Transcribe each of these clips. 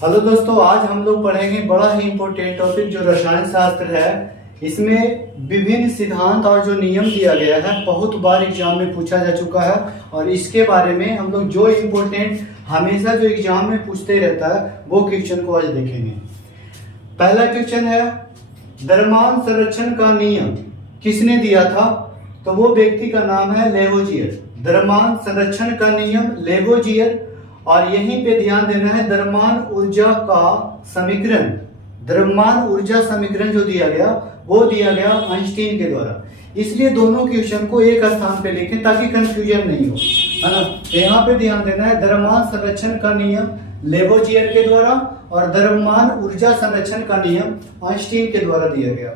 Hello दोस्तों, आज हम लोग पढ़ेंगे बड़ा ही इम्पोर्टेंट टॉपिक जो रसायन शास्त्र है। इसमें विभिन्न सिद्धांत और जो नियम दिया गया है बहुत बार एग्जाम में पूछा जा चुका है और इसके बारे में हम लोग जो इम्पोर्टेंट हमेशा जो एग्जाम में पूछते रहता है वो क्वेश्चन को आज देखेंगे। पहला क्वेश्चन है, द्रव्यमान संरक्षण का नियम किसने दिया था? तो वो व्यक्ति का नाम है लेवोजियर। द्रव्यमान संरक्षण का नियम लेवोजियर। और यहीं पे ध्यान देना है, द्रव्यमान ऊर्जा का समीकरण, द्रव्यमान ऊर्जा समीकरण जो दिया गया वो दिया गया आइंस्टीन के द्वारा। इसलिए दोनों क्वेश्चन को एक स्थान पे लिखें ताकि कंफ्यूजन नहीं हो, है ना। यहाँ पे ध्यान देना है, द्रव्यमान संरक्षण का नियम लेवोजियर के द्वारा और द्रव्यमान ऊर्जा संरक्षण का नियम आइंस्टीन के द्वारा दिया गया।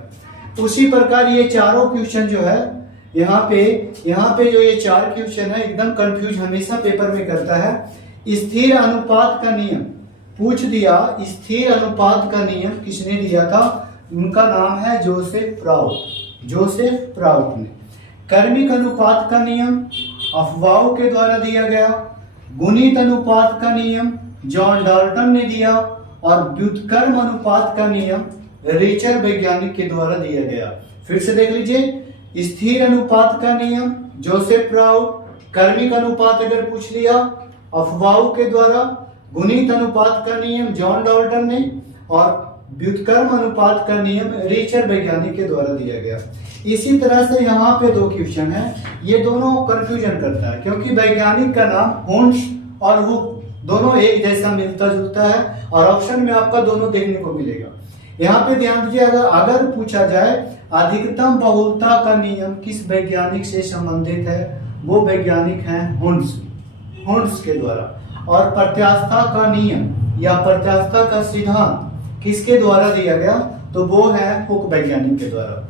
उसी प्रकार ये चारों क्वेश्चन जो है यहाँ पे जो ये चार क्वेश्चन है एकदम कंफ्यूज हमेशा पेपर में करता है। स्थिर अनुपात का नियम पूछ दिया। स्थिर अनुपात का नियम किसने दिया था? उनका नाम है जोसेफ प्राउट ने। कर्मिक अनुपात का नियम अफबाउ के द्वारा दिया गया। गुणित अनुपात का नियम जॉन डाल्टन ने दिया और व्युत्क्रम अनुपात का नियम रिचर वैज्ञानिक के द्वारा दिया गया। फिर से देख लीजिए, स्थिर अनुपात का नियम जोसेफ प्राउट, कर्मिक अनुपात अगर पूछ लिया अफबाउ के द्वारा, गुणित अनुपात का नियम जॉन डाल्टन ने और व्युत्क्रम अनुपात का नियम रिचर वैज्ञानिक के द्वारा दिया गया। इसी तरह से यहाँ पे दो क्वेश्चन है, ये दोनों कंफ्यूजन करता है क्योंकि वैज्ञानिक का नाम होन्स और हुक दोनों एक जैसा मिलता जुलता है और ऑप्शन में आपका दोनों देखने को मिलेगा। यहाँ पे ध्यान दीजिए, अगर पूछा जाए अधिकतम बहुलता का नियम किस वैज्ञानिक से संबंधित है, वो वैज्ञानिक है होन्स के द्वारा। और प्रत्यास्थता का नियम या प्रत्यास्थता का सिद्धांत किसके द्वारा दिया गया? तो वो है हुक वैज्ञानिक के द्वारा।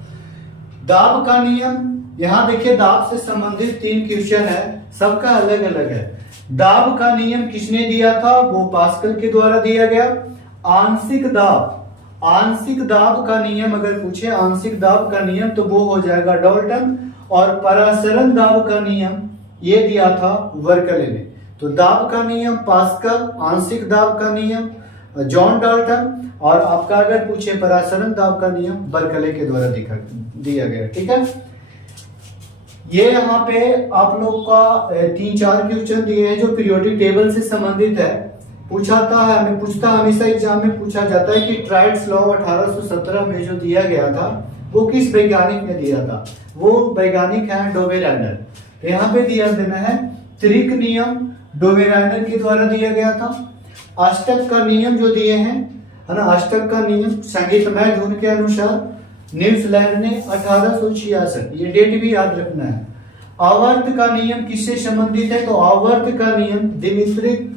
दाब का नियम, यहाँ देखिए दाब से संबंधित तीन क्वेश्चन है, सबका अलग अलग है। दाब का नियम किसने दिया था? वो पास्कल के द्वारा दिया गया। आंशिक दाब का नियम अगर पूछे, आंशिक दाब का नियम तो वो हो जाएगा डाल्टन। और परासरण दाब का नियम ये दिया था वर्कले ने। तो दाब का नियम पास्कल, आंशिक दाब का नियम जॉन डाल्टन और आपका अगर पूछे परासरण दाब का नियम वर्कले के द्वारा दिया गया। ठीक है, ये यहाँ पे आप लोग का 3-4 क्वेश्चन दिए हैं जो पीरियोडिक टेबल से संबंधित है। पूछता हमेशा एग्जाम में पूछा जाता है कि ट्राइड्स लॉ 1817 में जो दिया गया था वो किस वैज्ञानिक ने दिया था? वो वैज्ञानिक है डोबेराइनर। तो यहाँ पे ध्यान देना है, त्रिक नियम डोबेराइनर के द्वारा दिया गया था। अष्टक का नियम जो दिए हैं, है ना, अष्टक का नियम संगीतमय धुन के अनुसार न्यूजीलैंड ने 1866, ये डेट भी याद रखना है। आवर्त का नियम किससे संबंधित है? तो आवर्त का नियम दिमित्री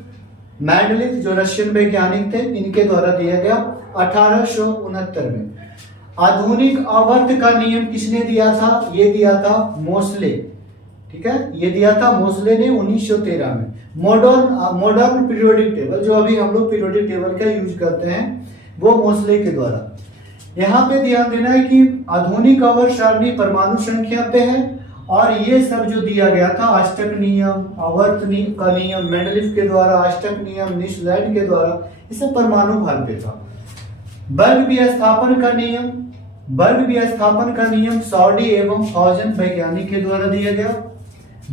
मेंडलीफ जो रशियन वैज्ञानिक थे इनके द्वारा दिया गया 1869 में। आधुनिक आवर्त का नियम किसने दिया था? ये दिया था मोसले। ठीक है, ये दिया था मोसले ने 1913 में। मॉडर्न पीरियोडिक टेबल जो अभी हम लोग पीरियोडिक टेबल का यूज करते हैं वो मोसले के द्वारा। यहाँ पे ध्यान देना है कि आधुनिक आवर्त सारणी परमाणु संख्या पे है और ये सब जो दिया गया था अष्टक नियम, आवर्त का नियम मेंडलीफ के द्वारा, अष्टक नियम न्यूजीलैंड के द्वारा, ये सब परमाणु भाग पे था। वर्ग विस्थापन का नियम सॉडी एवं हॉजन वैज्ञानिक के द्वारा दिया गया।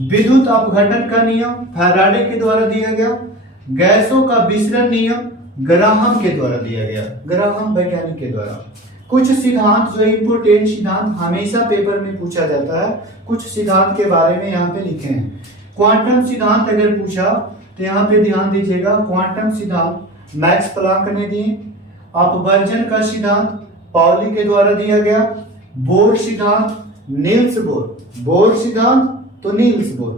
विद्युत अपघटन का नियम फैराडे के द्वारा दिया गया। गैसों का विसरण नियम ग्राहम के द्वारा दिया गया, ग्राहम वैज्ञानिक के द्वारा। कुछ सिद्धांत जो इम्पोर्टेंट सिद्धांत हमेशा पेपर में पूछा जाता है, कुछ सिद्धांत के बारे में यहाँ पे लिखे हैं। क्वांटम सिद्धांत अगर पूछा तो यहाँ पे ध्यान दीजिएगा, क्वांटम सिद्धांत मैक्स प्लांक ने दिए। अपवर्जन का सिद्धांत पाउली के द्वारा दिया गया। बोर सिद्धांत नील्स बोर।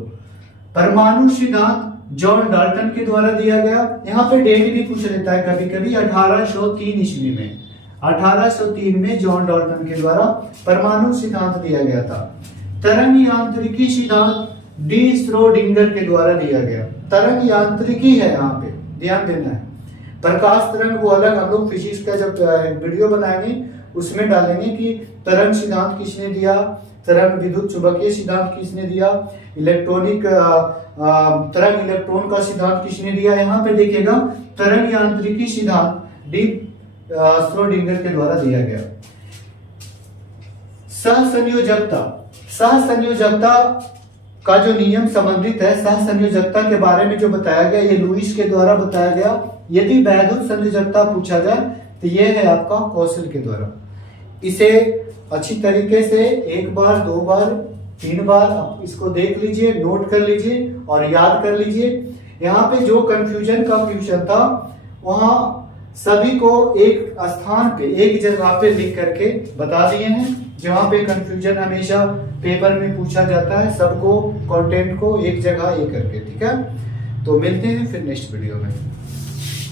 परमाणु सिद्धांत जॉन डाल्टन के द्वारा दिया गया। यहाँ पे डेट भी पूछ लेता है कभी कभी, 1803 ईस्वी में, 1803 में जॉन डाल्टन के द्वारा परमाणु सिद्धांत दिया गया था। तरंग यांत्रिकी सिद्धांत डी श्रोडिंगर के द्वारा दिया गया। तरंग यांत्रिकी है, यहाँ पे ध्यान देना है। प्रकाश तरंग को अलग हम लोग फिजिक्स का जब वीडियो बनाएंगे उसमें डालेंगे कि तरंग सिद्धांत किसने दिया, तरंग विद्युत चुंबकीय सिद्धांत किसने दिया, इलेक्ट्रॉनिक तरंग इलेक्ट्रॉन का सिद्धांत किसने दिया। यहाँ पे देखिएगा तरंग यांत्रिकी सिद्धांत डी श्रोडिंगर के द्वारा दिया गया। सहसंयोजकता, सहसंयोजकता का जो नियम संबंधित है, सहसंयोजकता के बारे में जो बताया गया, ये लुईस के द्वारा बताया गया। यदि वैद्युत संयोजकता पूछा जाए तो ये है आपका कौशल के द्वारा। इसे अच्छी तरीके से एक बार, दो बार, तीन बार आप इसको देख लीजिए, नोट कर लीजिए और याद कर लीजिए। यहाँ पे जो कंफ्यूजन का क्वेश्चन था वहां सभी को एक स्थान पे, एक जगह पे लिख करके बता दिए हैं। जहाँ पे कंफ्यूजन हमेशा पेपर में पूछा जाता है, सबको कंटेंट को एक जगह ये करके, ठीक है। तो मिलते हैं फिर नेक्स्ट वीडियो में।